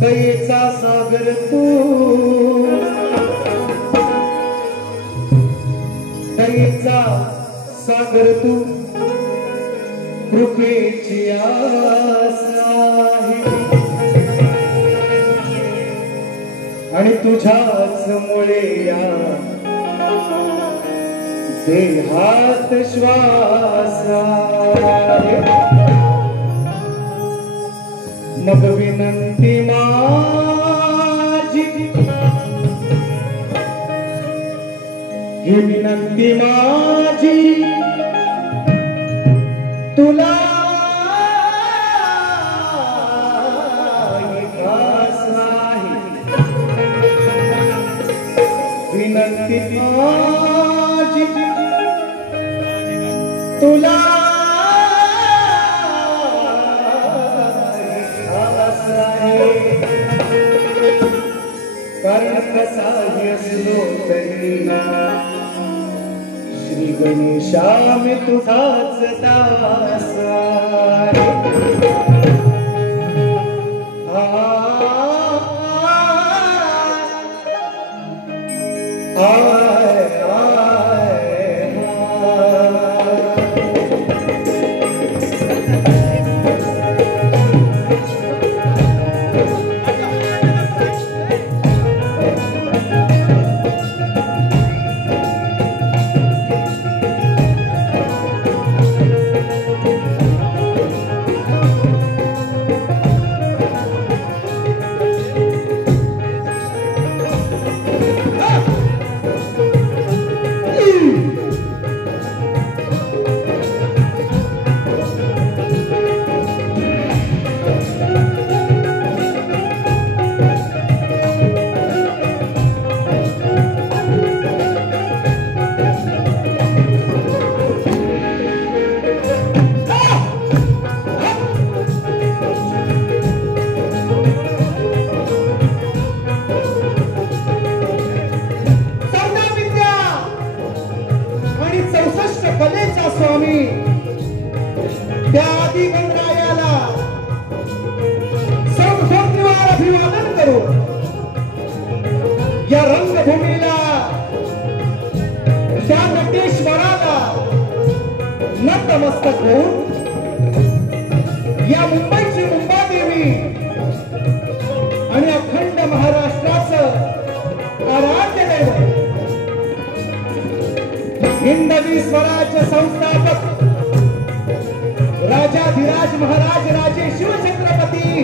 दयेचा सागर तू, दयेचा सागर तू, कृपेची आस आहे आणि तुझ्याच मुळे या देहात श्वास आहे। मग विनंती माझी, ही विनंती माझी तुला खास आहे। विनंती माझी तुला कारण कसाही असलो तरी श्री गणेशा मी तुझाच दास आहे। स्वामी त्या आदि गणरायाला समधन्यवाद अभिवादन करू। या रंगभूमीला त्या नटेश्वराला नतमस्तक होऊन या मुंबईची मुंबादेवी आणि अखंड महाराष्ट्राचं आराध्य दैवत हिंदवी स्वराज्य संस्थापक राजाधिराज महाराज राजे शिवछत्रपती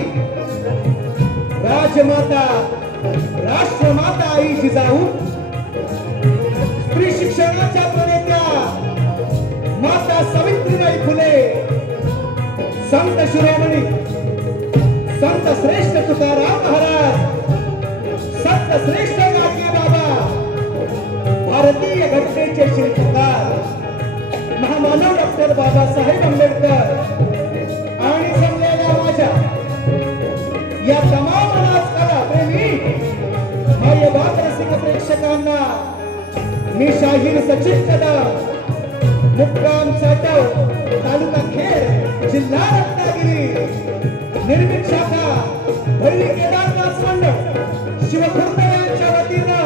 राजमाता राष्ट्रमाता आई जिजाऊ, स्त्री शिक्षणाच्या प्रणेत्या माता सावित्रीबाई फुले, संत शिरोमणी संत श्रेष्ठ तुकाराम महाराज, संत श्रेष्ठ गाडगे बाबा, भारतीय घटनेचे शिल्पकार महामानव डॉक्टर बाबासाहेब आंबेडकर आणि जमलेल्या माझ्या या तमाम राजकारण प्रेमी मायबाप रसिक प्रेक्षकांना मी शाहीर सचिन कदम, मुक्काम चाटव, तालुका खेड, जिल्हा रत्नागिरी, निर्मित शाखा भैरी केदारनाथ मंडळ शिवखुर्द यांच्या वतीनं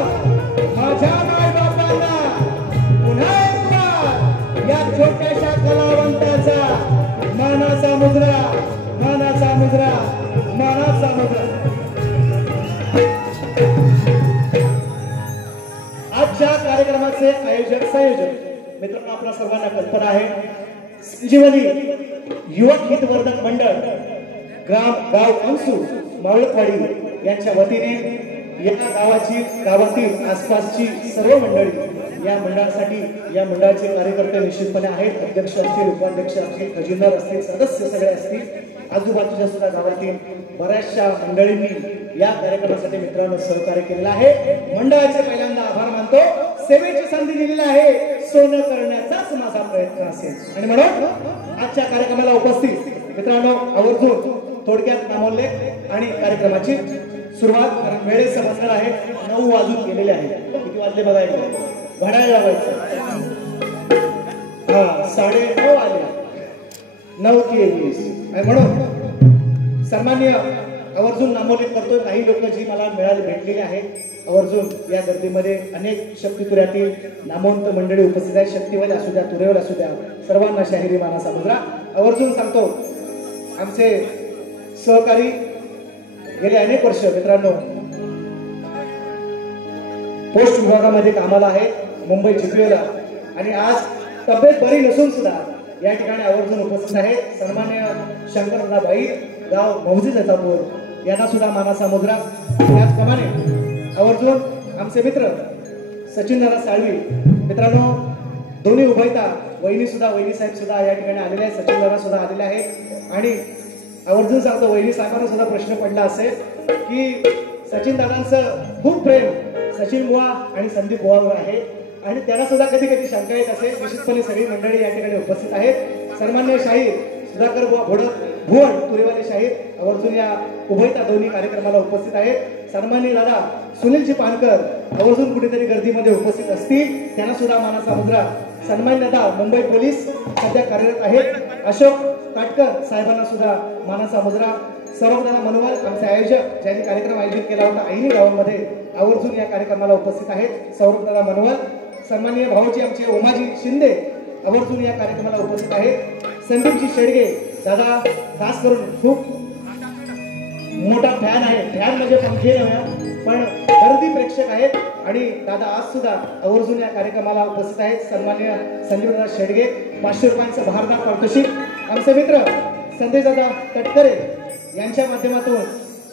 माझ्या मायबापांना पुन्हा एकदा या छोट्याशा कलावंताचा मानाचा मुद्रा, मानाचा मुद्रा, मानाचा मुद्रा। आजच्या कार्यक्रमाचे आयोजक संयोजक मित्रांनो आपल्या सर्वांना कल्पना आहे, संजीवनी युवक हितवर्धक मंडळ गाव अंसू मावळतवाडी यांच्या वतीने या गावातील आसपासची सर्व मंडळी या मंडळासाठी या मंडळाचे कार्यकर्ते निश्चितपणे आहेत। अध्यक्ष असतील, उपाध्यक्ष असतील, खजिनदार असतील, सदस्य सगळे असतील, आजूबाजूच्या सुद्धा गावातील बऱ्याचशा मंडळींनी या कार्यक्रमासाठी मित्रांनो सहकार्य केलेलं आहे। मंडळाचे पहिल्यांदा आभार मानतो, सेवेची संधी दिलेली आहे। सोनं करण्याचाच माझा प्रयत्न असेल. आणि म्हणून आजच्या कार्यक्रमाला उपस्थित मित्रांनो, आवर्जून थोडक्यात नामोल्लेख आणि कार्यक्रमाची सुरुवात. कारण वेळेचं बंधन आहे, 9 वाजून गेलेले आहे. किती वाजले बघायचे, घड्याळ लावायचं. हा 9:30 आले, 9:20. आणि म्हणून सन्मान्य आवर्जून नामोल्लेख करतोय. काही लोक जी मला भेटलेली आहे आवर्जून या गर्दीमध्ये अनेक शक्तितुऱ्यातील नामवंत मंडळी उपस्थित आहेत. शक्तिवाले असू द्या, तुरेवाले असू द्या, सर्वांना शाहिरी मानाचा मुजरा. आवर्जून सांगतो, आमचे सहकारी गेले अनेक वर्ष मित्रांनो पोस्ट विभागामध्ये कामाला आहे, मुंबई चिखलीला. आणि आज तब्येत बरी नसून सुद्धा या ठिकाणी आवर्जून उपस्थित आहेत. सन्मान्य शंकरदादा भाई, गाव मौजी जैतापूर, यांना सुद्धा मानाचा मुजरा. त्याचप्रमाणे आवर्जून आमचे मित्र सचिनदादा साळवी मित्रांनो, दोन्ही उभयता वहिनी साहेब सुद्धा या ठिकाणी आलेले आहेत. सचिनदादा सुद्धा आलेले आहेत. आणि आवर्जून सांगतो, वहिनी साहेबांना सुद्धा प्रश्न पडला असेल की सचिनदादांचं खूप प्रेम सचिन बुवा आणि संदीप बुवावर आहे. आणि त्यांना सुद्धा कधी कधी शंका येत असेल. निश्चितपणे सगळी मंडळी या ठिकाणी उपस्थित आहेत. सन्मान्य शाहीर सुधाकर बुवा भुवन, तुरेवाले शाहीर आवर्जून या उभयता दोन्ही कार्यक्रमाला उपस्थित आहेत. सन्मान्य दादा सुनीलजी पानकर आवर्जून कुठेतरी गर्दीमध्ये उपस्थित असतील, त्यांना सुद्धा मानाचा मुजरा. सन्मान्य दादा मुंबई पोलीस सध्या कार्यरत आहेत. अशोक काटकर साहेबांना सुद्धा मानाचा मुजरा. सौरभदादा मनोवाल आमचे आयोजक, ज्यांनी कार्यक्रम आयोजित केला होता आईनी गावामध्ये, आवर्जून या कार्यक्रमाला उपस्थित आहेत. सौरभदादा मनोवाल. सन्माननीय भाऊजी आमचे ओमाजी शिंदे आवर्जून या कार्यक्रमाला उपस्थित आहेत. संदीपजी शेडगे दादा खास करून खूप मोठा फॅन आहे. फॅन म्हणजे पंखे नव्हे, पण गर्दी प्रेक्षक आहेत. आणि दादा आज सुद्धा आवर्जून या कार्यक्रमाला उपस्थित आहेत. सन्मान्य संदीपदादा शेडगे 500 रुपयांचं बहारदार पारितोषिक. आमचे मित्र संदेशदादा तटकरे यांच्या माध्यमातून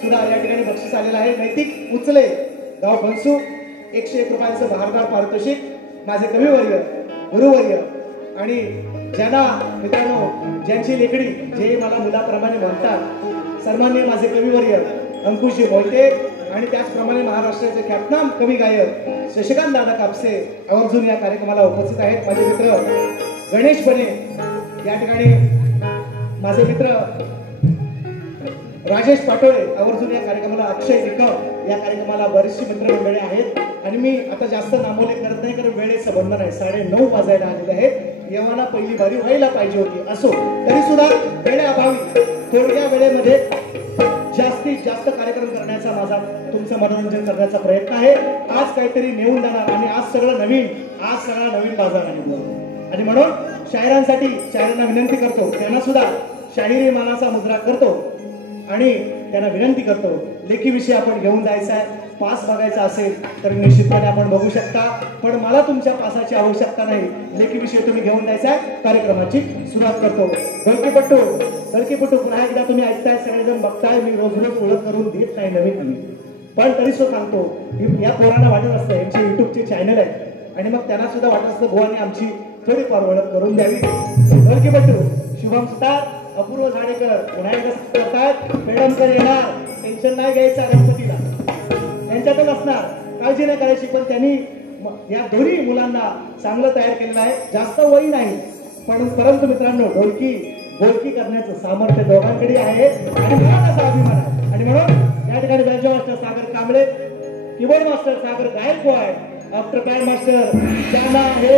सुद्धा या ठिकाणी बक्षीस आलेलं आहे. नैतिक उचले गाव बनसू 101 रुपयांचं बहारदार पारितोषिक. माझे कविवर्य, गुरुवर्य आणि ज्यांना मित्रांनो ज्यांची लेखणी जे मला मुलाप्रमाणे म्हणतात, सन्मान्य माझे कविवर्य अंकुशजी मोहिते आणि त्याचप्रमाणे महाराष्ट्राचे ख्यातनाम कवी गायक शशिकांत दादा कापसे आवर्जून या कार्यक्रमाला उपस्थित आहेत. माझे मित्र गणेश बने या ठिकाणी, माझे मित्र राजेश पाटोळे आवर्जून या कार्यक्रमाला, अक्षय निकम या कार्यक्रमाला बरीचशी मित्रमंडळी आहेत. आणि मी आता जास्त नामोल्लेख करत नाही, कारण वेळेचं बंधन आहे. 9:30 वाजायला आलेले आहेत. येवाना पहिली बारी व्हायला पाहिजे होती. असो तरी सुद्धा वेळेअभावी थोड्या वेळेमध्ये जास्तीत जास्त कार्यक्रम करण्याचा माझा तुमचं मनोरंजन करण्याचा प्रयत्न आहे. आज काहीतरी नेऊन देणार आणि आज सगळं नवीन, आज सगळा नवीन बाजार आणि म्हणून शायरांना विनंती करतो, त्यांना सुद्धा शाहिरी मानाचा मुजरा करतो आणि त्यांना विनंती करतो, लेखी विषय आपण घेऊन जायचा आहे. पास बघायचा असेल तर निश्चितपणे आपण बघू शकता, पण मला तुमच्या पासाची आवश्यकता नाही. लेखी विषय तुम्ही घेऊन जायचा आहे. कार्यक्रमाची सुरुवात करतो. गळकीपट्टू पुन्हा एकदा तुम्ही ऐकताय, सगळेजण बघताय. मी रोज ओळख करून देत नाही नवीन, पण तरी सुद्धा सांगतो, या पोरांना वाटत असतं यांची युट्यूबची चॅनल आहे आणि मग त्यांना सुद्धा वाटत असतं बुवाने आमची थोडीफार ओळख करून द्यावी. गळकीपट्टू शुभम सुतार, अपूर्व झाडेकर पुन्हा एकदा करतात. मॅडमकडे येणार, टेन्शन नाही घ्यायचं, गणपतीला त्यांच्यातच असणार, काळजी नाही करायची. पण त्यांनी या दोन्ही मुलांना चांगलं तयार केलेलं आहे. जास्त वय नाही, परंतु मित्रांनो बोलकी करण्याचं सामर्थ्य दोघांकडे आहे आणि मला त्याचा अभिमान आहे. आणि म्हणून या ठिकाणी बँजो मास्टर सागर कांबळे, कीबोर्ड मास्टर सागर गायकवाड, आफ्टर पॅड मास्टर त्यांना हे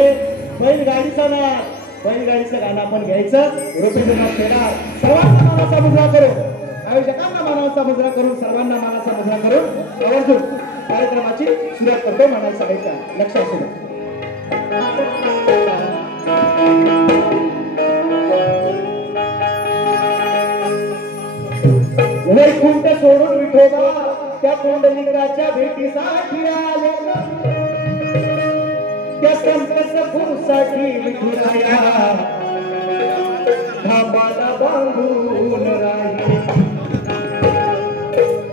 बैलगाडीचा नाद, बैलगाडीचं गाणं आपण घ्यायचं. रोपीला फेडा, सर्वांना मानाचा मुजरा करू, आयोजकांना मानाचा मुजरा करून, सर्वांना मानाचा मुजरा करून आवर्जून कार्यक्रमाची सुरुवात करतो. म्हणायचं ऐका, लक्षात असू द्या. वैकुंठ सोडून विठोबा त्या पुंडलिकाच्या भेटीसाठी आले, त्या संतस फुलसाठी विठुराया धाबाला बांधून राहिले.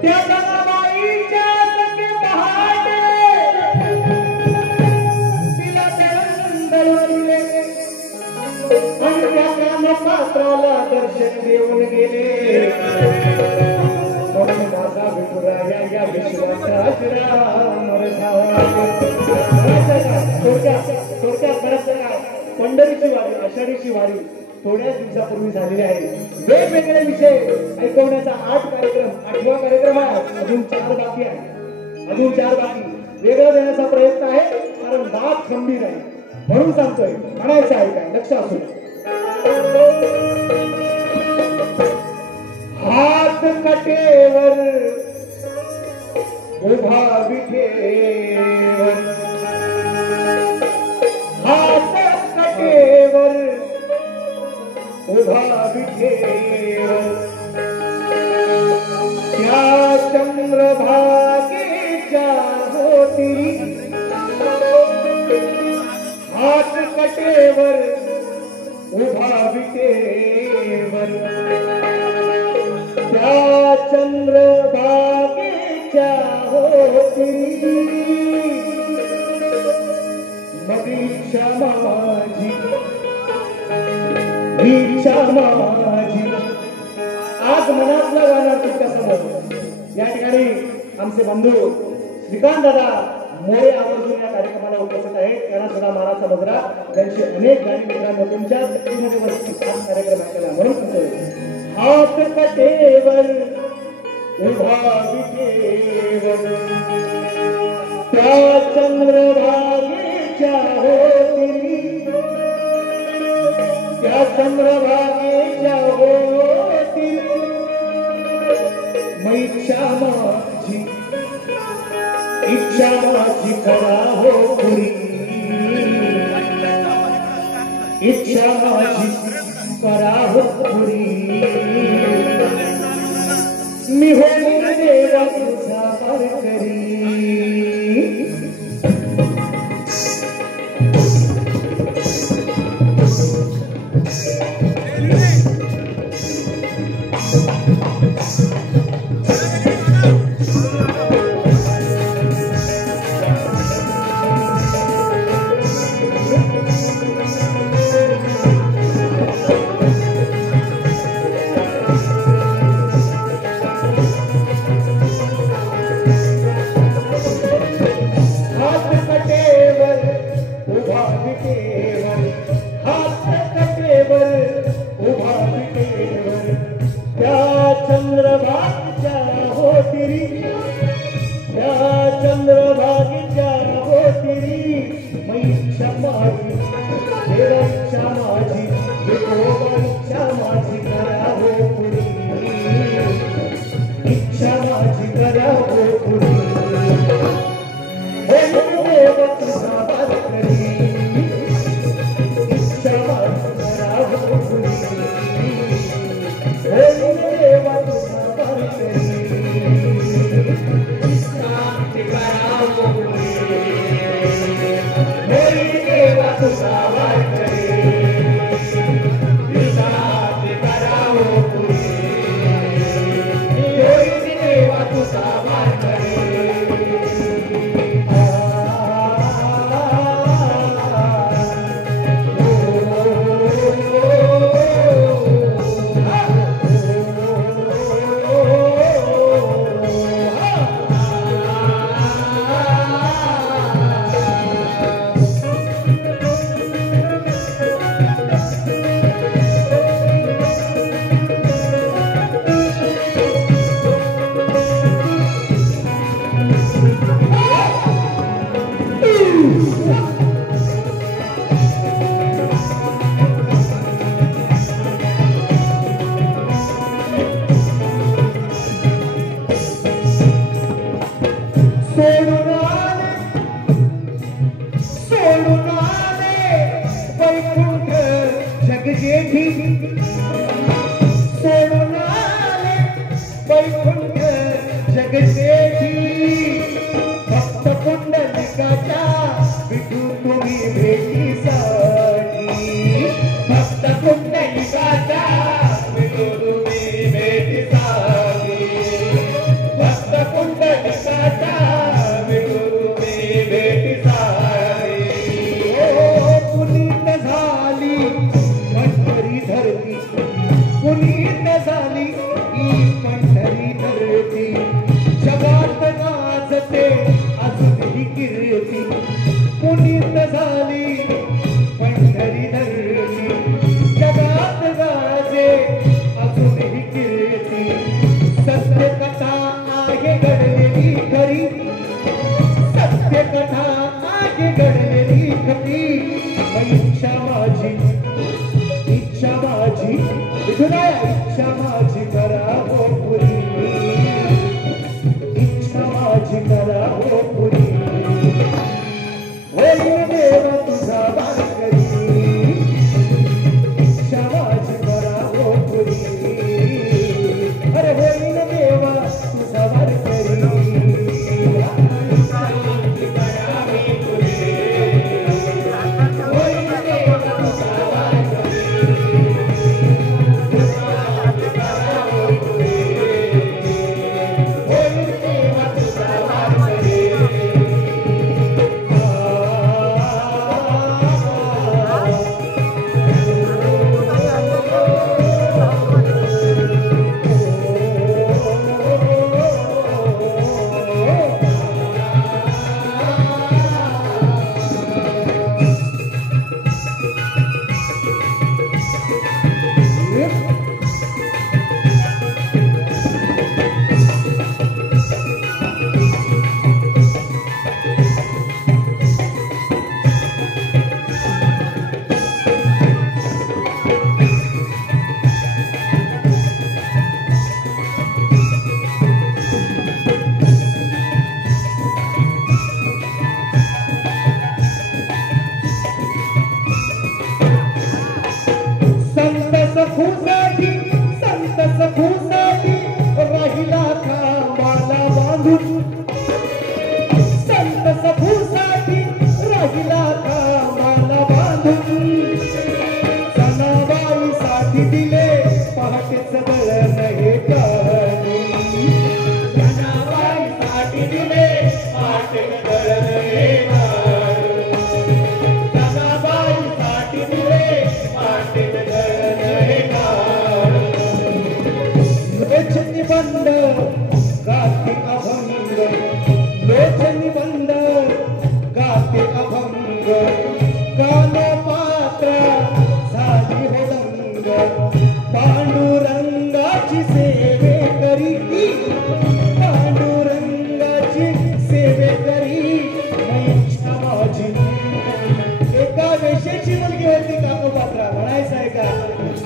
त्या जनाबाईच्या सखे पहाटे तिला दळवले आणि त्या कानपात्राला दर्शन देऊन गेले. माझा विठुराया या विश्वाचा थोडक्यात बरंच पंढरीची वारी, आषाढीची वारी थोड्याच दिवसापूर्वी झालेली आहे. वेगवेगळे विषय ऐकवण्याचा 8 कार्यक्रम, 8वा कार्यक्रम आहे. अजून 4 बाकी आहे. अजून 4 बाकी वेगळं देण्याचा प्रयत्न आहे, कारण बात गंभीर आहे म्हणून सांगतोय. म्हणायचं आहे काय लक्ष असू. हात कटेवर उभा विठेवर, हात कटेवर उभा विठेवर, त्या चंद्रभागेच्या होती. हात कटेवर उभा विठेवर, त्या चंद्रभागेच्या होती. मग इच्छा माझी, इच्छा माझी. आज मनातलं गाणं तुमच्या समोर. या ठिकाणी आमचे बंधू श्रीकांत दादा मोरे आवर्जून या कार्यक्रमाला उपस्थित आहेत. त्यांना सुद्धा महाराज समुद्रा त्यांची अनेक गाणी मित्रांनो तुमच्या कार्यक्रम ऐकायला म्हणून सांगतोय. हात कटेवर उभा विठेवर, त्या चंद्रभागेच्या होती. त्या चंद्रभागेच्या होती. मग इच्छा माझी, इच्छा माझी करा हो पुरी. इच्छा माझी करा हो पुरी. मी होईल देवा तुझा वारकरी. पुनीत झाली पंढरी माझी विठुराया इच्छा माझी करा हो पुरी इच्छा माझी करा हो पुरी होईल देव तुझा वारकरी इच्छा माझी करा हो पुरी अरे होईल देव तुझा वारकरी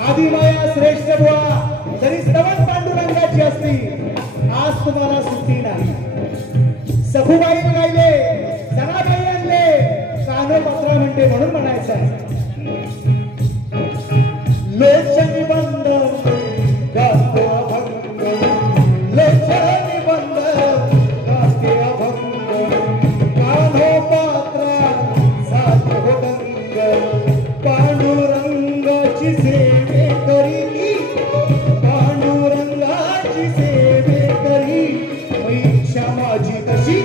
आदिमाया श्रेष्ठ बुवा जरी स्तवन पांडुरंगाची असली आज तुम्हाला सुट्टी नाही सखुबाई गायले जनाबाई आणले कानोपात्रा म्हणते म्हणून म्हणायचं आहे लोचनी बंद गातो अभंग लोचनी बंद गाते अभंग कानोपात्रा साथ हो गंग पांडुरंगाची सेवे करी पांडुरंगाची सेवे करी इच्छा माझी तशी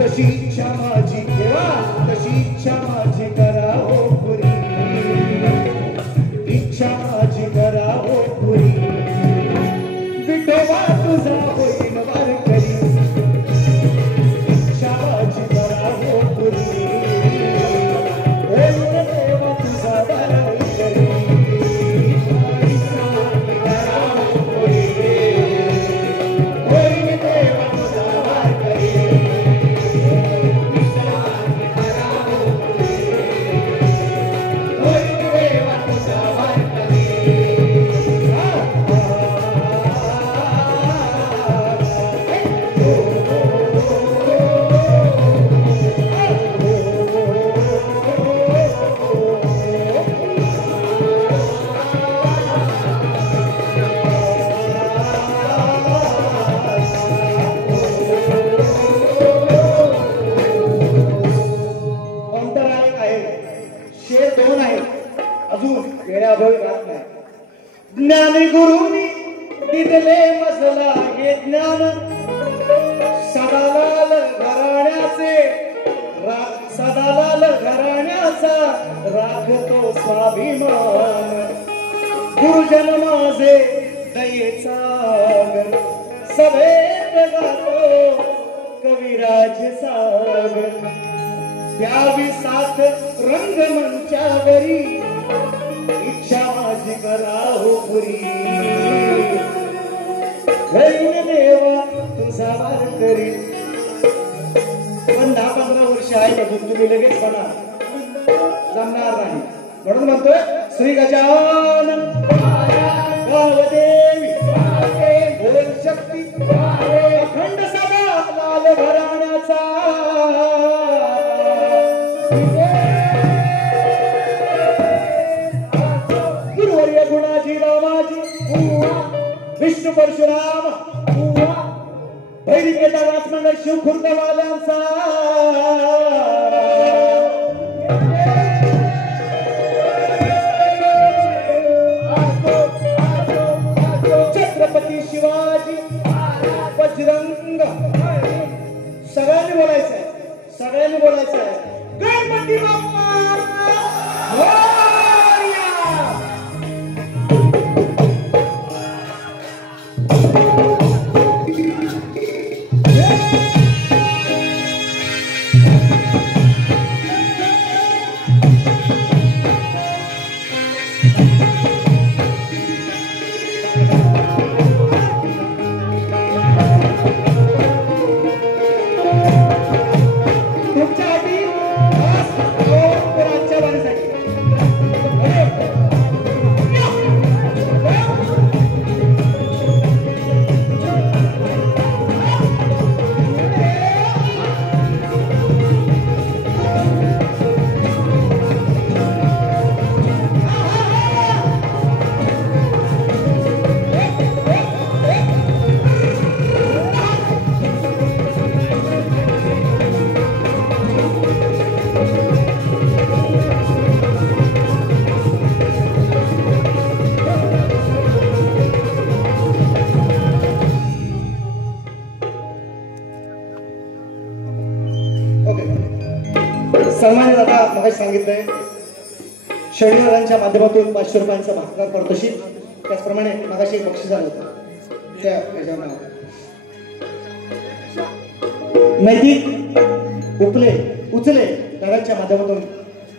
तशी इच्छा माझी केव्हा तशी इच्छा माझी करा हो पुरी इच्छा माझी करा हो पुरी विठोबा तुझा होईन वारकरी इच्छा माझी करा हो पुरी होईन देवा तुझा वारकरी ज्ञानी गुरुनी दिले मजला हे ज्ञान सदालाल घराण्याचे सदालाल घराण्याचा राखतो स्वाभिमान गुरुजन माझे दयेचा सभेत गातो कविराज सागर द्यावी साथ रंगमंचावरी इच्छा माझी करा हो पुरी होईन देवा तुझा वारकरी पण 10-15 वर्ष आहे अजून तुम्ही लगेच म्हणा जमणार नाही म्हणून म्हणतोय श्री गजानन ब्रह्माजी रामाजी विष्णू परशुराम भैरिकेचा वाचमंडळ शिवखुर्दवाल्यांचा छत्रपती शिवाजी बजरंग सगळ्यांनी बोलायचं आहे, सगळ्यांनी बोलायचं आहे. गणपती बाप्पा सन्मानित आता मग सांगितलंय शनिवारांच्या माध्यमातून 500 रुपयांचा भागकार पारितोषिक, त्याचप्रमाणे मगाशी एक बक्षीस आलं होतं त्या नैतिक उचले दादांच्या माध्यमातून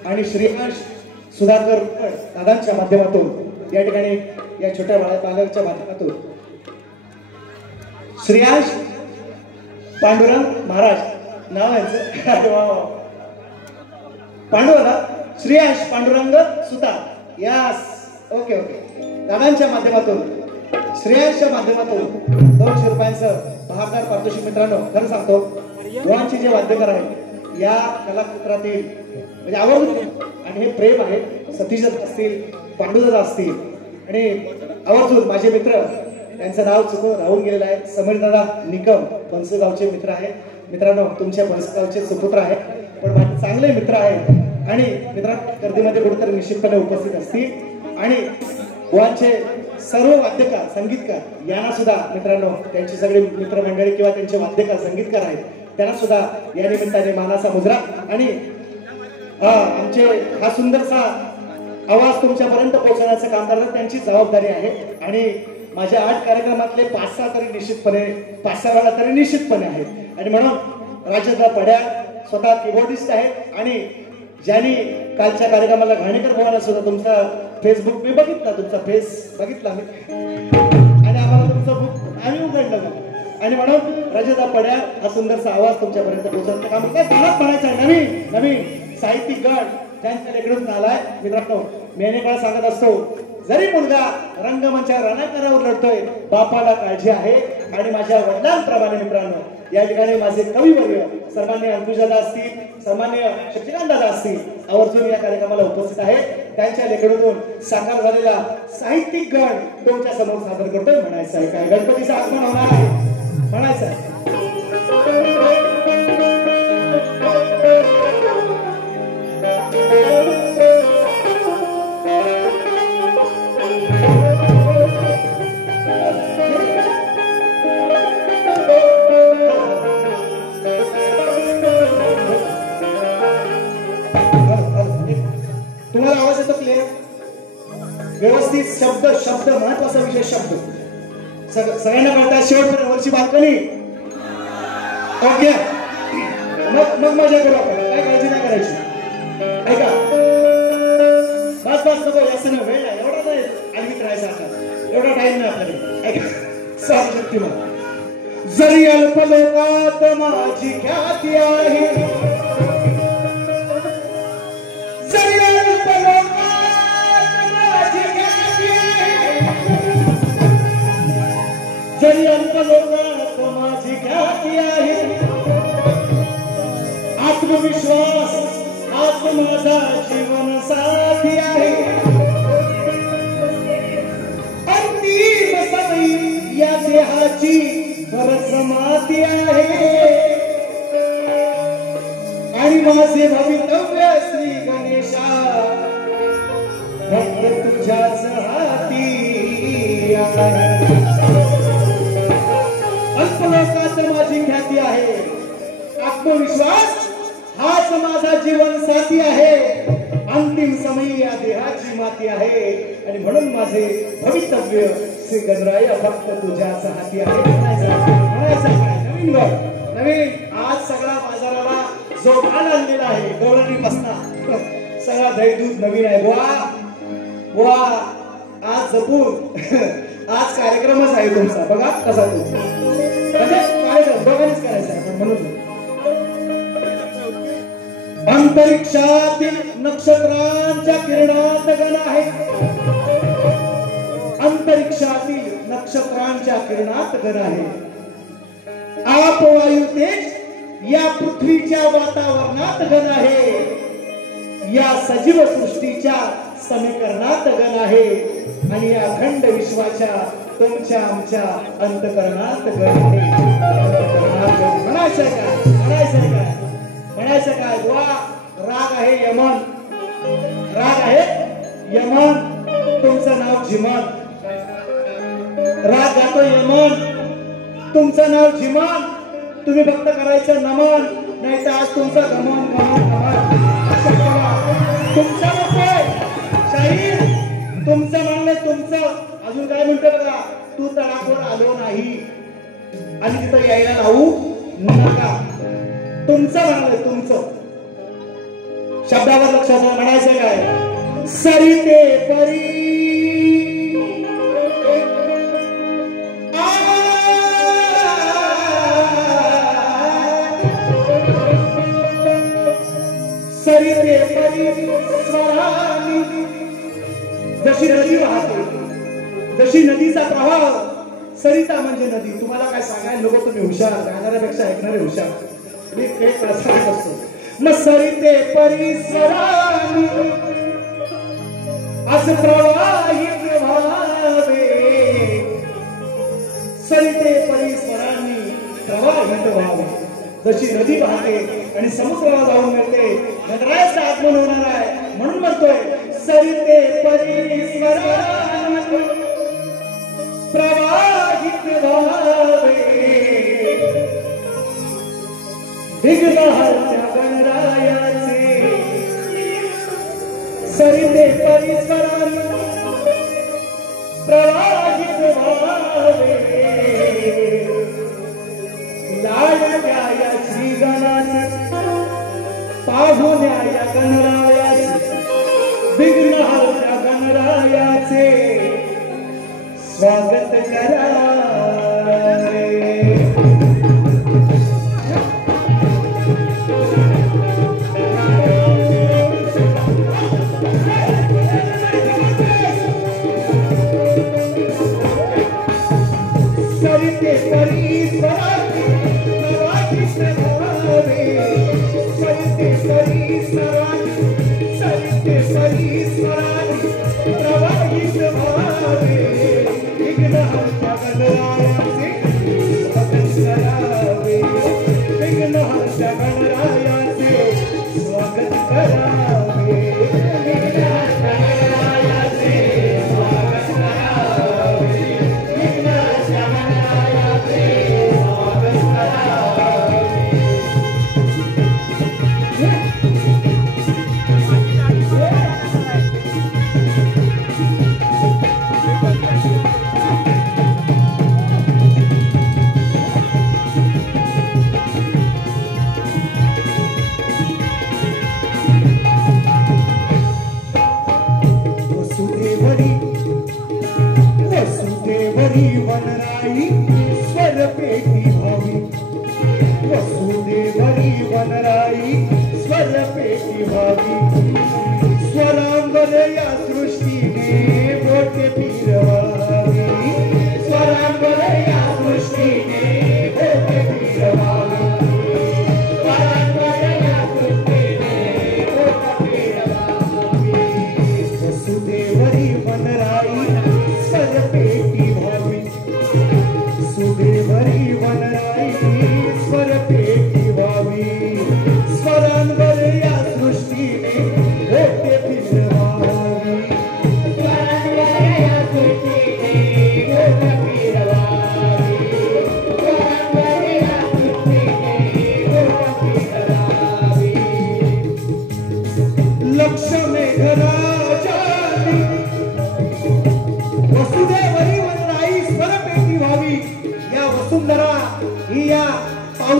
आणि श्रीकांत सुधाकर दादांच्या माध्यमातून या ठिकाणी या छोट्या बालकाच्या माध्यमातून श्रीयांश पांडुरंग महाराज नाव यांचं पांडुरंग श्रीयांश पांडुरंग सुतार यास ओके दादांच्या माध्यमातून श्रेयांशच्या माध्यमातून 200 रुपयांचं बहाकार पारितोषिक. मित्रांनो खरं सांगतो गोवांचे जे वाद्यकार आहेत या कलाक्षेत्रातील म्हणजे आवर्जून आणि हे प्रेम आहे. सतीश असतील पांडुदादा असतील आणि आवर्जून माझे मित्र त्यांचं नाव चुकून राहून गेलेलं आहे. समीरदादा निकम बनसगावचे मित्र आहेत. मित्रांनो तुमच्या बनसगावचे सुपुत्र आहेत पण माझे चांगले मित्र आहेत आणि मित्रांनो गर्दीमध्ये कुठेतरी निश्चितपणे उपस्थित असतील आणि गोवांचे सर्व वाद्यकार संगीतकार यांना सुद्धा मित्रांनो त्यांची सगळी मित्रमंडळी किंवा त्यांचे वाद्यकार संगीतकार आहेत त्यांना सुद्धा या निमित्ताने मानाचा मुजरा आणि आमचे हा सुंदरसा आवाज तुमच्यापर्यंत पोहोचवण्याचं काम करतात त्यांची जबाबदारी आहे. आणि माझ्या 8 कार्यक्रमातले 5-6 तरी निश्चितपणे 5-6 वेळा तरी निश्चितपणे आहेत आणि म्हणून राजेंद्र पड्या स्वतः कीबोर्डिस्ट आहेत आणि ज्यांनी कालच्या कार्यक्रमाला घाणेकर भावाला सुद्धा तुमचा फेसबुक मी बघितला, तुमचा फेस बघितला मी आणि आम्हाला तुमचं बुक आम्ही उघडलं आणि म्हणून राजेंद्र पड्या हा सुंदरसा आवाज तुमच्यापर्यंत पोहोचवण्याचं काम करतात. म्हणायचं आहे नवीन साहित्यिक गट त्यांच्या लेकडून आलाय. मित्रांनो मी अनेक वेळा सांगत असतो जरी मुलगा रंगमंचावर रणांगणावर लढतोय बापाला काळजी आहे आणि माझ्या वडिलांप्रमाणे मित्रांनो या ठिकाणी माझे कविवर्य सन्मान्य अंकुशदादा असतील, सन्मान्य शशिकांतदादा असतील आवर्जून या कार्यक्रमाला उपस्थित आहे. त्यांच्या लेखनातून साकार झालेला साहित्यिक गण तुमच्या समोर सादर करतोय. म्हणायचं आहे काय गणपतीचं आगमन होणार आहे म्हणायचं आहे. तुम्हाला आवाज येतो क्लिअर व्यवस्थित शब्द महत्वाचा विषय शब्द सगळ्यांना कळतात. शेवटपर्यंत वरची बाल्कनी ओके मग मजा करू आपण काय काळजी नाही करायची. ऐका बस नको जास्त नाही वेळ नाही एवढा नाही आणि करायचा आता एवढा टाइम नाही आपल्याला. ऐका साधू शक्ती मग जरी अल्प लोकात माझी ख्याती आहे जरी अल्प लोकात माझी ख्याती आहे आत्मविश्वास माझा जीवन साथी आहे माझी खरंच माती आहे आणि माझे भवितव्य श्री गणेशा फक्त तुझ्याच हाती आहे. अल्पलोकात माझी ख्याती आहे, आत्मविश्वास हाच माझा जीवन साथी आहे, अंतिम समयी या देहाची माती आहे आणि म्हणून माझे भवितव्य श्री गणराया फक्त तुझ्याच हाती आहे. म्हणायचं काय नवीन नवीन आज सगळा बाजाराला जो माल आणलेला आहे गवळणी बसना सगळा दहीदूध नवीन आहे. वा वा आज जपून आज कार्यक्रमच आहे तुमचा. बघा कसा तो म्हणजे कार्यक्रम बघायच करायचा आहे. म्हणून अंतरिक्षातील नक्षत्रांच्या किरणात गण आहे, अंतरिक्षातील नक्षत्रांच्या किरणात गण आहे. आप वायू तेज या पृथ्वीच्या वातावरणात गण आहे, या सजीव सृष्टीच्या समीकरणात गण आहे आणि या अखंड विश्वाच्या तुमच्या आमच्या अंतकरणात गण आहे. म्हणायचं काय म्हणायचं काय म्हणायचं काय. वा राग आहे यमन, राग आहे यमन, तुमचं नाव जिमन. राग गातो यमन, तुमचं नाव जिमन. तुम्ही फक्त करायचं नमन, नाही तर आज तुमचा गमन गमन गमन तुमचा नसतोय शाहीर, तुमचं म्हणणं तुमचं. अजून काय म्हणतो बघा, तू तळावर आलो नाही आणि तिथं यायला लावू नका. तुमचं म्हणणं तुमचं. शब्दावर लक्षात म्हणायचं काय. सरिते परी सरिते परी स्वरानी जशी नदी वाहते, जशी नदीचा प्रवाह. सरिता म्हणजे नदी. तुम्हाला काय सांगायला नको, तुम्ही हुशार, गाणाऱ्यापेक्षा ऐकणारे हुशार. मी एक प्रश्न असतो मग सरिते परी स्वरानी असं प्रवाहित व्हावे, सरिते परी स्वरानी प्रवाहित व्हावे. जशी नदी वाहते आणि समुद्राला जाऊन मिळते, गणरायाचं आगमन होणार आहे म्हणून म्हणतोय सरिते परी स्वरानी प्रवाहित व्हावे. विघ्नहर्त्या गणरायाचे सरिते परी स्वरानी प्रवाहित व्हावे. लाडक्या या श्री गणाचे पाहुण्या या गणरायाचे, विघ्नहर्त्या गणरायाचे स्वागत करा. सरिते परी स्वरानी प्रवाहित व्हावे, सरिते परी स्वरानी, सरिते परी स्वरानी प्रवाहित व्हावे. विघ्नहर्त्या गणरायाचे स्वागत करावे, विघ्नहर्त्या गणरायाचे स्वागत करावे. विघ्नहर्त्या गणरायाचे स्वागत करावे, विघ्नहर्त्या गणरायाचे स्वागत करावे. वसुदेवरी वसुदेवरी वनराई स्वरपेटी भावी, वसुदेवरी वनराई स्वरपेटी भावी. स्वरांगण या सृष्टीने बोटे फिरवावी, स्वरांगण या सृष्टीने बोटे फिरवावी, स्वरांगण या सृष्टीने बोटे फिरवावी. वसुदेवरी वनराई स्वरपेटी भावी,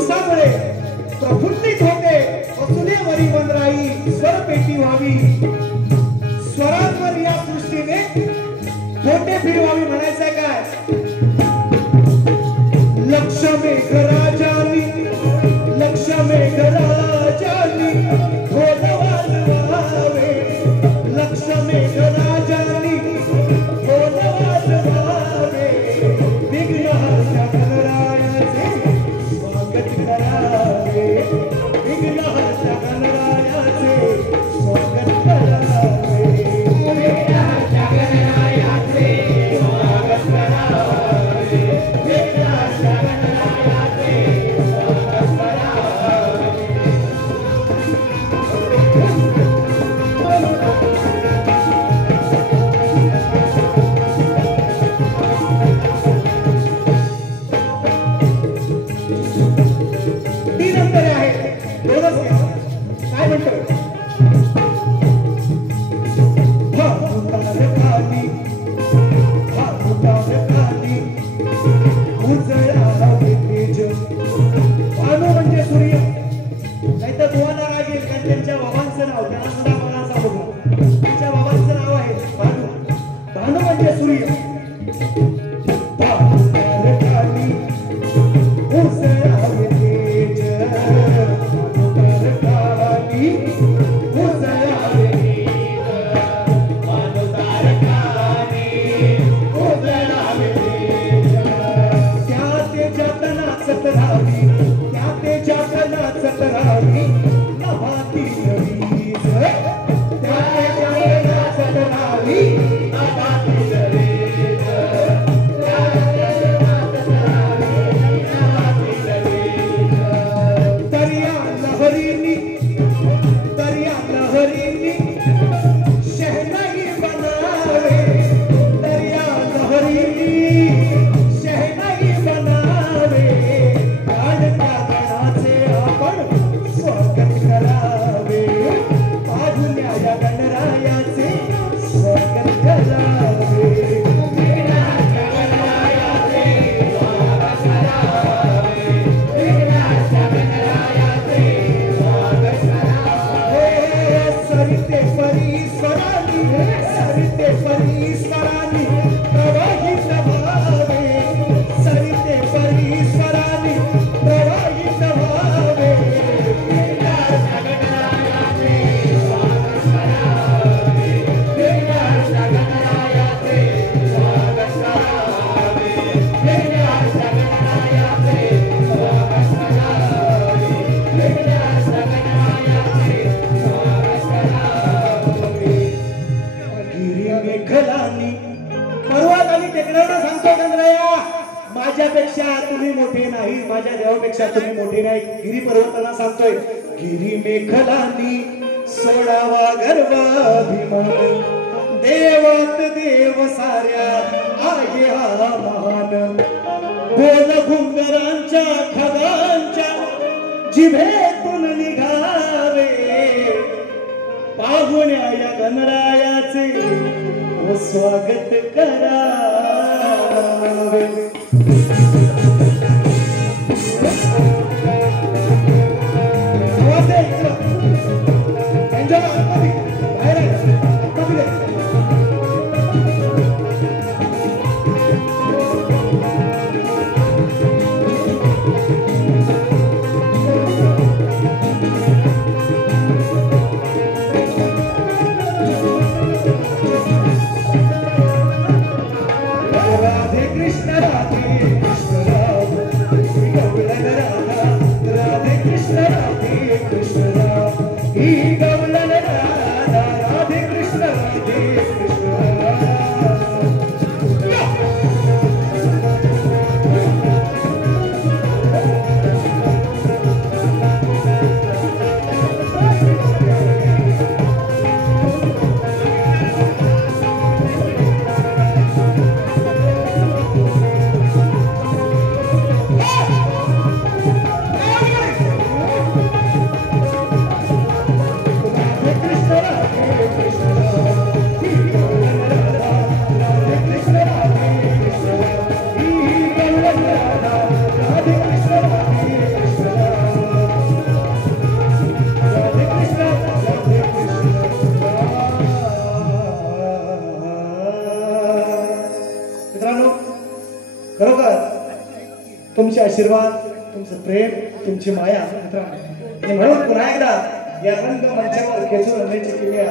दिवसामुळे प्रफुल्लित होते असुदेवरी वनराई स्वर पेटी व्हावी स्वरांवर या सृष्टीने मोठे फिरवावी म्हणायचंय काय लक्ष मेघराजानी लक्ष मेघराजानी ढोल वाजवावे लक्ष मेघराजानी ढोल वाजवावे विघ्नहर्त्या गणरायाचे स्वागत करावे विघ्नहर्त्या गणरायाचे स्वागत करावे विघ्नहर्त्या गणरायाचे स्वागत करावे विघ्नहर्त्या गणरायाचे स्वागत करावे तीन अंतरे आहेत दोनच घ्या काय म्हणतो भानू म्हणजे सूर्य नाहीतर तुम्हाला राग येईल कारण त्यांच्या बाबांचं नाव त्यांना सुद्धा मला सांगू त्यांच्या बाबांचं नाव आहे भानू भानू म्हणजे सूर्य माझ्यापेक्षा तुम्ही मोठे नाही माझ्या देवापेक्षा तुम्ही मोठे नाही गिरी पर्वताला सांगतोय गिरी मेखलानी सोडावा गर्वाभिमान देवात देव साऱ्या आहे हा महान बोल घुंगरांच्या खगांच्या जिभेतून निघावे पाहुण्या या गणरायाचे स्वागत करावे खरोखर तुमचे आशीर्वाद, तुमचं प्रेम, तुमची माया मित्रांनो, म्हणून पुन्हा एकदा या रंग मंचावर खेचून आणण्याची क्रिया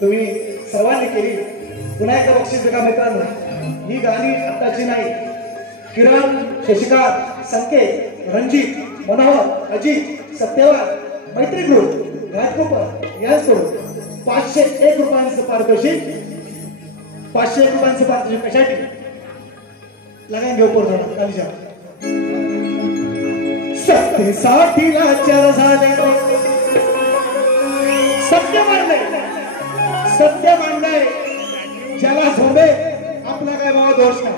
तुम्ही सर्वांनी केली. पुन्हा एकदा बक्षीस का मित्रांनो. ही गाणी आत्ताची नाही. किरण, शशिकांत, संकेत, रणजित, मनोहर, अजित, सत्यवान, मैत्री ग्रुप, घाटकोपर यांच्याकडून 501 रुपयांचं पारितोषिक. 501 रुपयांचं पारितोषिक कशासाठी लगान घेऊ पोर खालीच्या सत्तेसाठी लाचार झाले, सत्य मांडले, सत्य मांडले, ज्याला झोंबे आपला काय बाबा दोष नाही.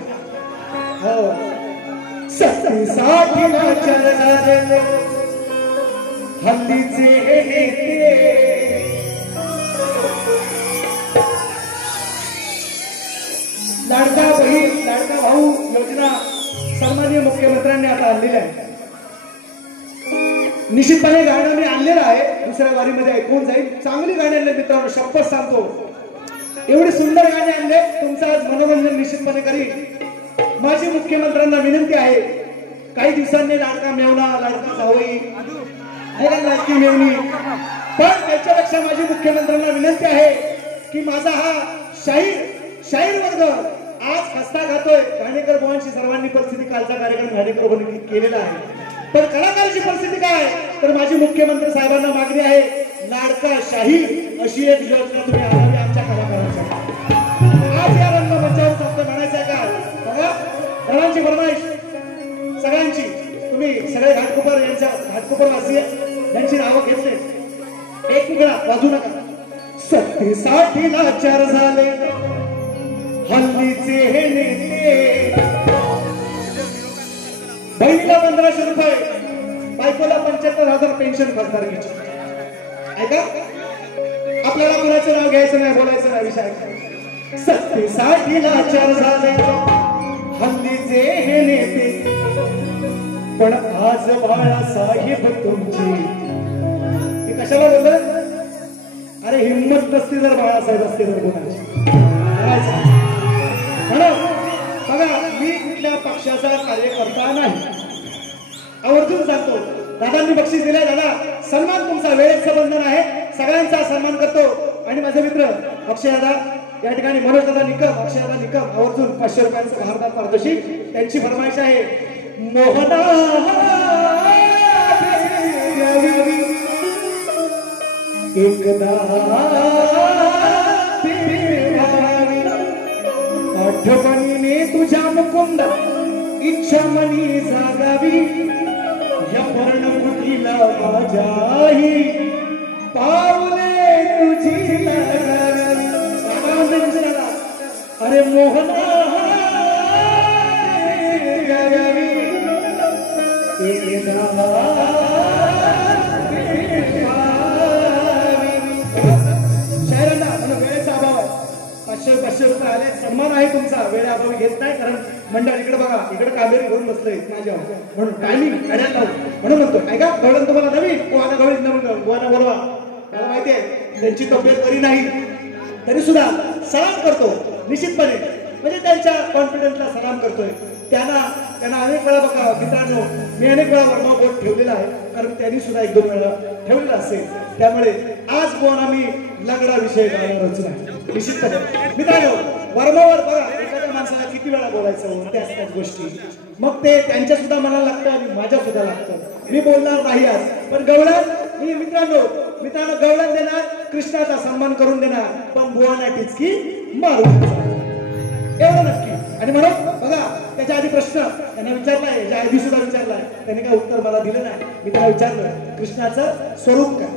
हो, सत्तेसाठी लाचार झाले हल्लीचे हे नेते. लाडका बहीण लाडका भाऊ योजना सन्माननीय मुख्यमंत्र्यांनी आता आणलेल्या आहे. निश्चितपणे गाणं मी आणलेलं आहे, दुसऱ्या वारीमध्ये ऐकून जाईल. चांगली गाणी आणले मित्रांनो, शपथ सांगतो. एवढी सुंदर गाणी आणले, तुमचं आज मनोरंजन निश्चितपणे करीन. माझी मुख्यमंत्र्यांना विनंती आहे, काही दिवसांनी लाडका मेवणा, लाडका जावई, लाडकी मेवणी, पण त्याच्यापेक्षा माझी मुख्यमंत्र्यांना विनंती आहे की माझा हा शाहीर वर्ग आज खस्ता खातोय. घाणेकर बुवांची सर्वांनी परिस्थिती, कालचा कार्यक्रम घाणेकर बुवांनी केलेला आहे, पण कलाकाराची परिस्थिती काय, तर माझी मुख्यमंत्री साहेबांना मागणी आहे, लाडका शाहीर अशी एक योजना तुम्ही आणावी आमच्या कलाकारांसाठी. आज या रंगमंचावर फक्त म्हणायचं आहे का, बघा सर्वांची फरमाईश, सगळ्यांची, तुम्ही सगळे घाटकोपर यांच्या घाटकोपर वासी यांची नावं घेतले, एक वेळा वाजू नका. सत्तेसाठी लाचार झाले हल्लीचे हे नेते, बहिणीला 1500 रुपये, बायकोला 75,000 पेन्शन खासदारकीची. ऐका, आपल्याला कुणाचं नाव घ्यायचं नाही, बोलायचं नाही, विषय. सत्तेसाठी लाचार झाले हल्लीचे हे नेते, पण आज बाळासाहेब तुमची. हे कशाला बोललं? अरे हिम्मत नसती जर बाळासाहेब असते तर कोणाची. म्हणून बघा, मी कुठल्या पक्षाचा कार्यकर्ता नाही, आवर्जून सांगतो. दादांनी बक्षीस दिले, दादा सन्मान तुमचा, वेळेचं बंधन आहे, सगळ्यांचा सन्मान करतो. आणि माझे मित्र अक्षय दादा या ठिकाणी, मनोज दादा निकम, अक्षय दादा निकम, आवर्जून 500 रुपयांचं भारतात पारितोषिक. त्यांची फरमाईश आहे, मोहना एकदा आठवणीने तुझ्या मुकुंद इच्छा मनी जागावी, या पर्णकुटीला माझ्याही पावले तुझी लागावी. अरे मोहना गावी शायरांना वेळेचा अभाव आहे, 500 रुपये आले, सन्मान आहे तुमचा, वेळेअभावी घेत नाही. कारण मंडळ इकडे बघा, इकडे कामेरी घेऊन बसलोय माझ्यावर, म्हणून टायमिंग काढायला लावू म्हणून म्हणतो. ऐका, गवळण तुम्हाला नवीन गोवाला गवळीत नवीन गोवाला बोलवा, मला माहितीये त्यांची तब्येत बरी नाही, तरी सुद्धा सलाम करतो निश्चितपणे, म्हणजे त्यांच्या कॉन्फिडन्सला सलाम करतोय. त्यांना अनेक वेळा बघा मित्रांनो, मी अनेक वेळा वर्मा बोट ठेवलेला आहे, कारण त्यांनी सुद्धा 1-2 वेळा ठेवलेला असेल. त्यामुळे आज कोण आम्ही लगडा विषय गाणारच नाही निश्चितपणे. मित्रांनो, वर्मावर बघा, एखाद्या माणसाला किती वेळा बोलायचं, त्याच गोष्टी, मग ते त्यांच्या सुद्धा मनाला लागतं आणि माझ्या सुद्धा लागतं. मी बोलणार नाही आज, पण गवळण मी मित्रांनो गवळण देणार, कृष्णाचा सन्मान करून देणार, पण बुवाना टिचकी मारून एवढं नक्की. आणि म्हणून बघा, त्याच्या आधी प्रश्न त्यांना विचारलाय, याच्या आधी सुद्धा विचारलाय, त्यांनी काय उत्तर मला दिलं नाही. मी त्याला विचारलं कृष्णाचं स्वरूप काय,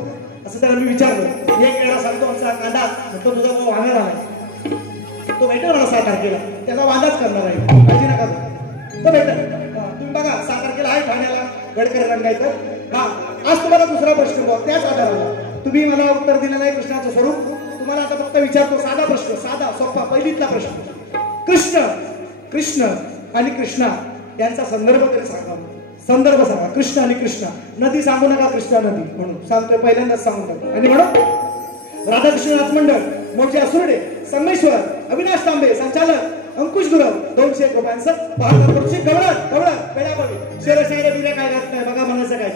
असं त्याला मी विचारलं. एक वेळा सांगतो आमचा कांदा, म्हणतो तुझा भाऊ वाहणार आहे, तो भेटेल मला 6 तारखेला, त्याचा वादाच करणार आहे, काळजी नका तो भेटेल. तुम्ही बघा 6 तारखेला आहे ठाण्याला गडकरी रंगायचं. हा, आज तुम्हाला दुसरा प्रश्न बघ, त्याच आधारावर तुम्ही मला उत्तर दिलं नाही कृष्णाचं स्वरूप. तुम्हाला आता फक्त विचारतो साधा प्रश्न, साधा सोपा, पहिलीतला प्रश्न. कृष्ण आणि कृष्णा यांचा संदर्भ तरी सांगा, संदर्भ सांगा. कृष्ण आणि कृष्णा, नदी सांगू नका, कृष्णा नदी म्हणून सांगतोय, पहिल्यांदाच सांगू नका. आणि म्हणून राधाकृष्ण नाथ मंडळ, मोठे असुर्डे, संगमेश्वर, अविनाश तांबे संचालक, अंकुश गुरव 200 रुपयांचं पहाडपूरची गवळण गवळण पेडापवी शेरशाळे बिरे काय घात नाही बघा म्हणायचं काय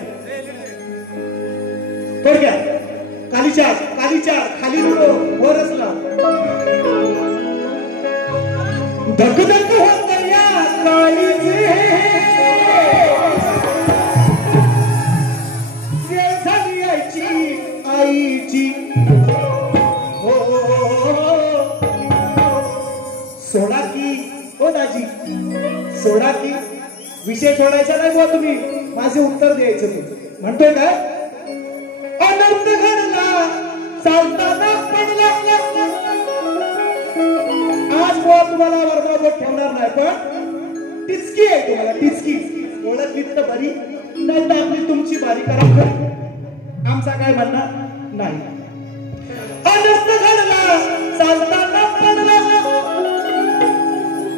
थोडक्यात कालीचार खाली उडो वर असला धक धक होत या काळीचे झाली आईची सोडा की हो दाजी सोडा की विषय सोडायचा नाही बुवा तुम्ही माझे उत्तर द्यायचं ते म्हणतोय काय अनंत घडला चालताना पडला आज बुवा तुम्हाला वर्गावर ठेवणार नाही पण टिचकी आहे तुम्हाला टिचकी ओळखली तर बरी नाही तर आपली तुमची बारी करा खरी आमचा काय म्हणणार नाही अनंत घडला चालताना पडला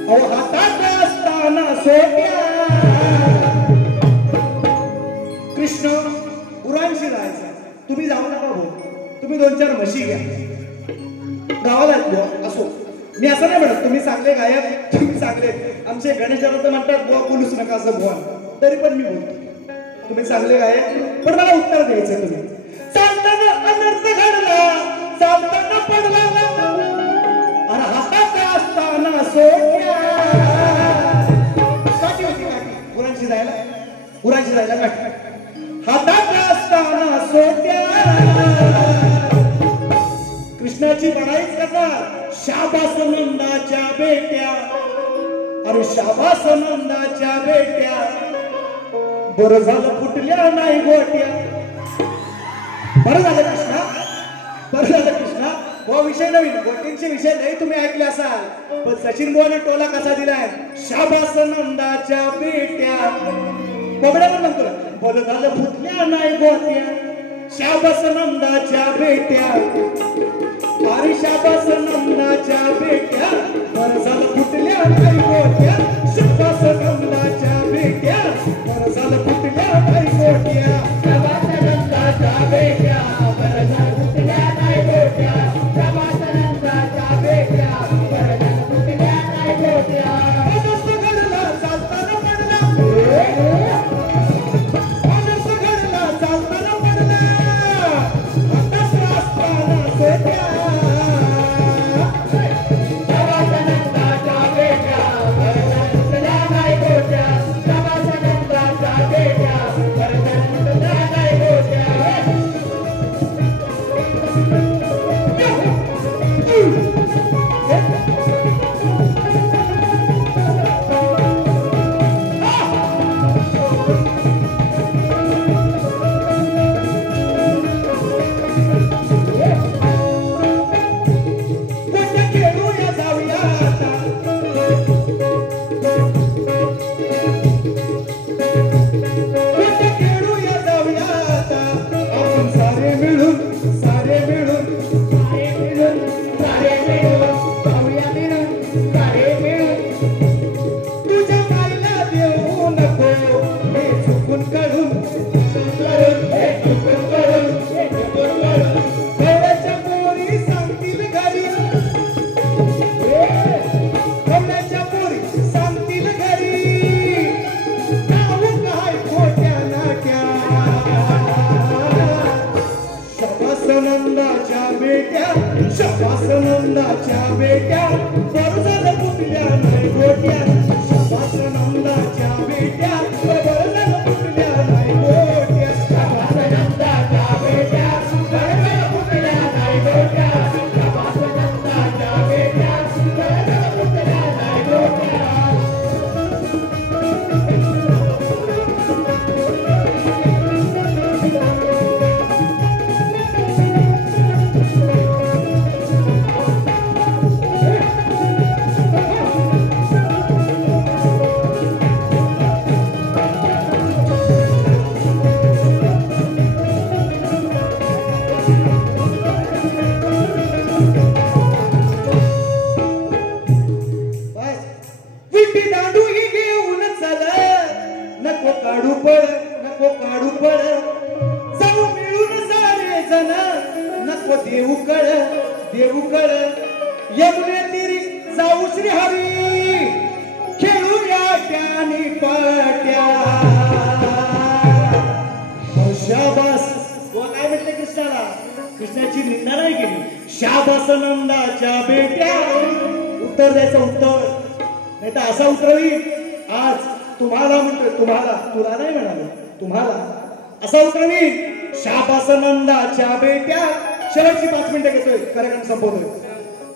हातात असताना सोट्या कृष्ण गुरांशी जायचा तुम्ही जाऊ नका भाऊ तुम्ही 2-4 म्हशी घ्या गावाला असो मी असं नाही म्हणत तुम्ही चांगले गायक तुम्ही चांगले आमचे गणेशराव तर म्हणतात बुवा बोलूच नका असं बुवा तरी पण मी बोलतो तुम्ही चांगले गायक पण मला उत्तर द्यायचं तुम्ही चालताना अनर्थ घडला चालताना पडला अरे हातात असताना सोट्या काठी होती काठी गुरांशी जायला काठी हातात असताना सोट्या कृष्णाची बडाईच करणार शाबास नंदाच्या बेट्या अरे शाबास नंदाच्या बेट्या बरं झालं फुटल्या नाही गोट्या बरं झालं कृष्णा बरं झालं कृष्णा वो विषय नवीन गोटींचे विषय नाही तुम्ही ऐकले असाल पण सचिन बोने टोला कसा दिलाय शाबास नंदाच्या बेट्या कोबड्या पण म्हणतो बरं झालं फुटल्या नाही गोट्या शाबास नंदाच्या बेट्या अरे शाबास नंदाच्या बेट्या बरं झालं फुटल्या नाही गोट्या शाबास नंदाच्या बेट्या बरं झालं फुटल्या नाही गोट्या शाबास नंदाच्या बेट्या बरं झालं फुटल्या नाही गोट्या शाबास नंदाच्या बेट्या बरं झालं फुटल्या नाही गोट्या अनर्थ घडला चालताना पडला अनर्थ घडला चालताना पडला हातात असताना सोट्या नंदाच्या बेट्या बरं झालं फुटल्या नाही गोट्या शाबास नंदाच्या बेट्या बरं झालं फुटल्या नाही गोट्या शाबास नंदाच्या बेट्या बरं झालं फुटल्या नाही गोट्या शाबास नंदाच्या बेट्या बरं झालं फुटल्या नाही गोट्या देऊ कळ यमुने तीरी जाऊ श्री हरी पाट्या शाबास व काय म्हटलं कृष्णाला कृष्णाची निंदा नाही केली शाबास नंदाच्या बेट्या उत्तर द्यायचं उत्तर नाही तर असा उतरवी आज तुम्हाला म्हणतोय तुम्हाला तुला नाही म्हणालो तुम्हाला असा उतरवी शाबास नंदाच्या बेट्या शेवटची 5 मिनिटं घेतोय कार्यक्रम संपवतोय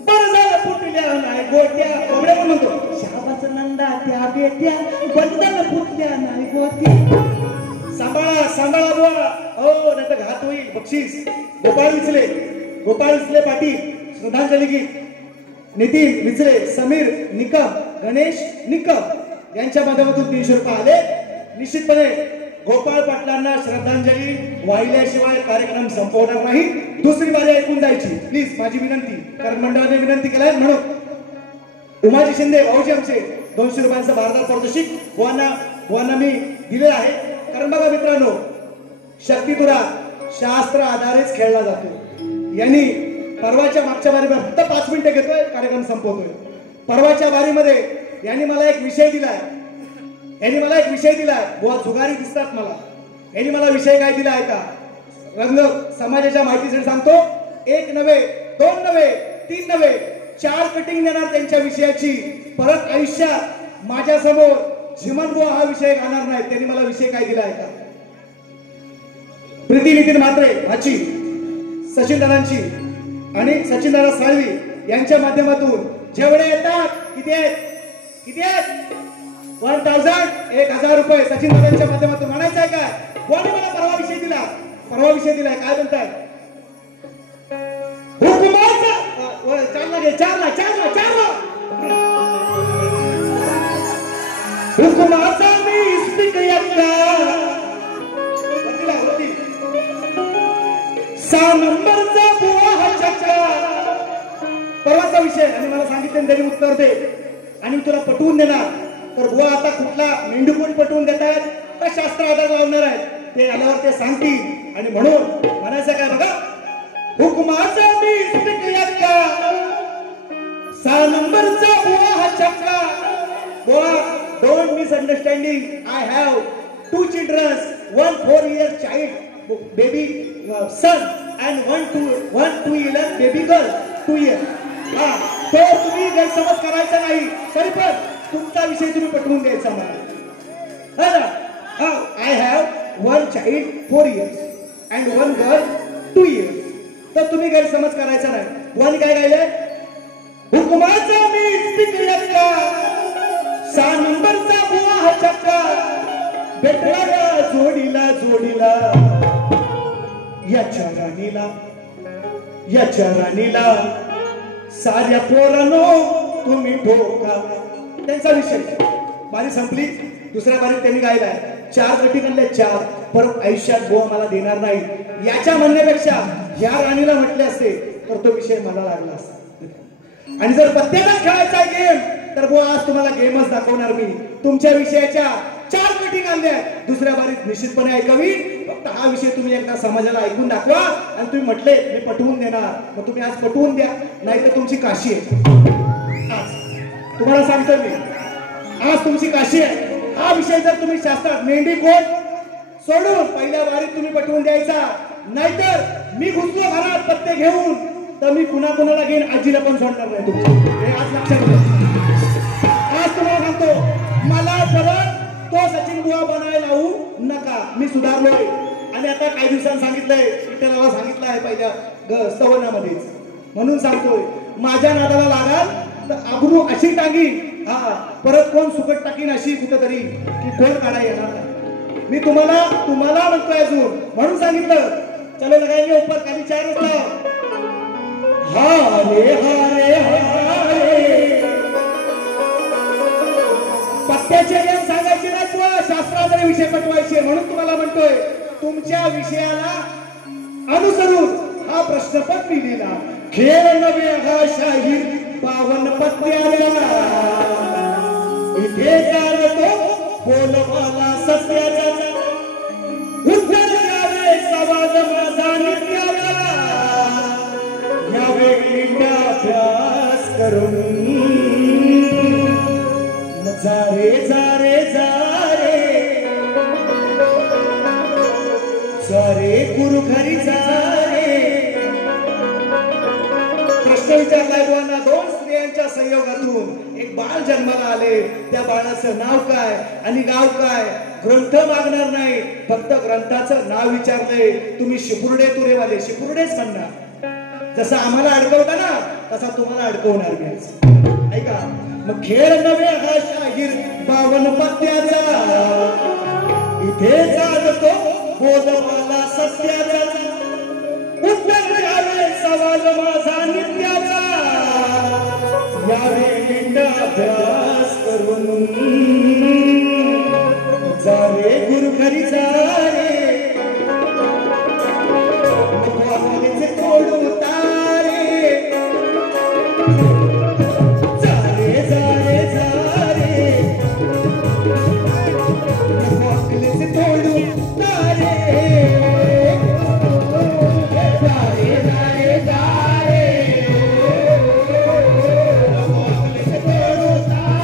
बरं झालं फुटल्या नाही गोट्या एवढे पण म्हणतो शाबास नंदाच्या बेट्या बरं झालं फुटल्या नाही गोट्या सांभाळा सांभाळा बुवा हो नाही तर घात होईल बक्षीस गोपाळ विचले पाटील श्रद्धांजली गीत नितीन विचले समीर निकम गणेश निकम यांच्या माध्यमातून 300 रुपये आले निश्चितपणे गोपाळ पाटलांना श्रद्धांजली वाहिल्याशिवाय कार्यक्रम संपवणार नाही दुसरी बारी ऐकून जायची प्लीज माझी विनंती कारण मंडळाने विनंती केलाय म्हणून उमाजी शिंदे भाऊजी आमचे 200 रुपयांचं भारतात पारितोषिक बुवांना मी दिले आहे कारण बघा मित्रांनो शक्तितुरा शास्त्र आधारेच खेळला जातो यांनी परवाच्या मागच्या बारीमध्ये फक्त 5 मिनिटं घेतोय कार्यक्रम संपवतोय परवाच्या बारीमध्ये यांनी मला एक विषय दिलाय बुवा जुगारी दिसतात मला यांनी मला विषय काय दिला आहे का रंग समाजाच्या माहितीसाठी सांगतो 1 नव्हे 2 नव्हे 3 नव्हे 4 कटिंग देणार त्यांच्या विषयाची परत आयुष्यात माझ्या समोर झिमन बुवा हा विषय गाणार नाही त्यांनी मला विषय काय दिला आहे का प्रीती नितीन म्हात्रे भाची सचिन दादांची आणि सचिन दादा साळवी यांच्या माध्यमातून जेवढे येतात किती आहेत 1000 रुपये सचिन दादांच्या माध्यमातून म्हणायचं आहे काय कोणी मला परवा विषय दिलाय काय म्हणताय हुकुमाचा मी इस्पिक यक्का 6 नंबरचा बुवा हा चक्का परवाचा विषय आणि मला सांगितलं तरी उत्तर दे आणि तुला पटवून देणार तर बुवा आता कुठला मेंढूकोट पटवून देतात का शास्त्र आधार लावणार आहेत ते आल्यावर ते सांगतील आणि म्हणून म्हणायचं काय बघा हुकुमाचा मी इस्पिक यक्का 6 नंबरचा बुवा हा चक्का बुवा don't misunderstanding I have 2 children 1 4-year child baby son and 1 2-year baby girl 2 years तो तुम्ही गैरसमज करायचा नाही तरी पण तुमचा विषय तुम्ही पटवून द्यायचा मला I have 1 child 4 years and 1 girl 2 years तर तुम्ही गैरसमज करायचा नाही वन काय गायलंय हुकुमाचा मी इस्पिक यक्का 6 नंबरचा बुवा हा चक्का बेटला जोडीला याच्या राणीला साऱ्या पोरांनो तुम्ही ठोका त्यांचा विषय बारी संपली दुसऱ्या बारीत त्यांनी गायलाय 4 गटी आणले 4 परत आयुष्यात बुवा मला देणार नाही याच्या म्हणण्यापेक्षा या राणीला म्हटले असते तर तो विषय मला लागला असता आणि जर प्रत्येकाच खेळायचा गेम तर बुवा आज तुम्हाला गेमच दाखवणार मी तुमच्या विषयाच्या 4 कटिंग आणल्या दुसऱ्या बारीत निश्चितपणे ऐकावी फक्त हा विषय तुम्ही एकदा समाजाला ऐकून दाखवा आणि तुम्ही म्हटले मी पटवून देणार मग तुम्ही आज पटवून द्या नाहीतर तुमची काशी आहे आज तुम्हाला सांगतो मी आज तुमची काशी आहे हा विषय जर तुम्ही शास्त्रात मेंढी कोट सोडून पहिल्या बारीत तुम्ही पटवून द्यायचा नाहीतर मी घुसलो घरात पत्ते घेऊन तर मी कुणाला घेईन आजीला पण सोडणार नाही तुमचं हे आज लक्षात घ्या आज तुम्हाला सांगतो मला परत तो सचिन बुवा बनायला लावू नका मी सुधारलोय आणि आता काही दिवसांनी सांगितलंय विठ्ठलाला सांगितलं आहे पहिल्या स्तवनामध्येच म्हणून सांगतोय माझ्या नादाला लागाल तर आबरू अशी टाकीन परत कोण सुकट टाकीन अशी कुठेतरी की कोण काढा येणार नाही मी तुम्हाला म्हणतोय अजून म्हणून सांगितलं चलो लगाएंगे ऊपर खाली 4 वाजता हारे हारे हारे पत्त्याचे नियम सांगायचे नाही किंवा शास्त्राचे विषय पटवायचे म्हणून तुम्हाला म्हणतोय तुमच्या विषयाला अनुसरून हा प्रश्न पण मी दिला खेळ नवे हा शाहीर 52 पत्त्याला इथे चालतो बोलवाला सत्याचा उत्तर द्यावे सवाल माझा नित्याला या वेगळी अभ्यास करून जा रे जा रे गुरु घरी जा रे. प्रश्न विचारलाय बुवांना. दोन स्त्रियांच्या संयोगातून एक बाळ जन्माला आले. त्या बाळाचं नाव काय आणि गाव काय? ग्रंथ मागणार नाही, फक्त ग्रंथाचं नाव विचारले. तुम्ही शिपुर्डे तुरेवाले शिपुर्डेच म्हणणार. जसं आम्हाला अडकवता ना तसा तुम्हाला अडकवणार मी. ऐका मग खेळ नव्हे हा शाहीर 52 पत्त्याचा. इथे चालतो बोधमाला सत्याचा. उत्तर द्यावे सवाल माझा नित्याचा. यावे नीट अभ्यास करून जा रे गुरु घरी जा रे. तोडू तारे जा रे जा रे जा रे. वाकलेचे तोडू तारे जा रे जा रे जा रे. वाकलेचे तोडू तारे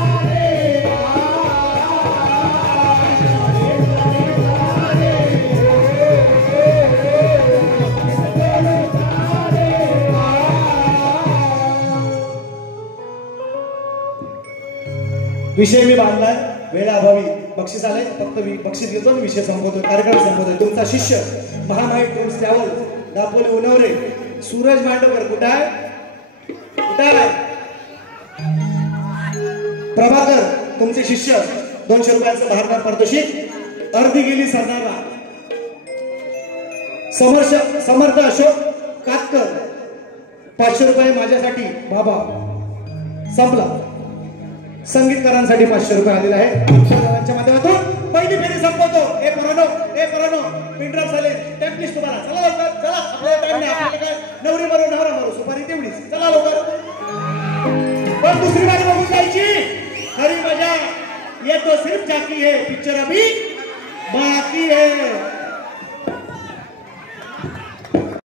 विषय मी बांधलाय. वेळाअभावी बक्षीस आले. फक्त बक्षीस घेतो आणि विषय संपवतो. कार्यक्रम संपवतोय. तुमचा शिष्य महामाहित टूर्स ट्रॅव्हल दापोली उनवरे सूरज मांडवकर. कुठं आहे? कुठं आहे? प्रभाकर तुमचे शिष्य 200 रुपयाचं भारणार पारितोषिक. अर्धी गेली सरदारला. समर्थ अशोक कातकर 500 रुपये माझ्यासाठी. बाबा संपला. संगीतकारांसाठी 500 रुपये आलेले आहेत. अक्षरदानांच्या माध्यमातून पहिली फेरी संपवतो. ए परानो पिंड्रॉप झाले. टेम्पलिस्ट तुम्हाला. चला लवकर चला. आपल्याला टाइम नाही. आपल्याला काय नवरी मारो नवरा मारो सुपारी तेवढीच. चला लवकर. पण दुसरी बारी बघून जायची. खरी मजा ये तो सिर्फ झाकी है, पिक्चर अभी बाकी है.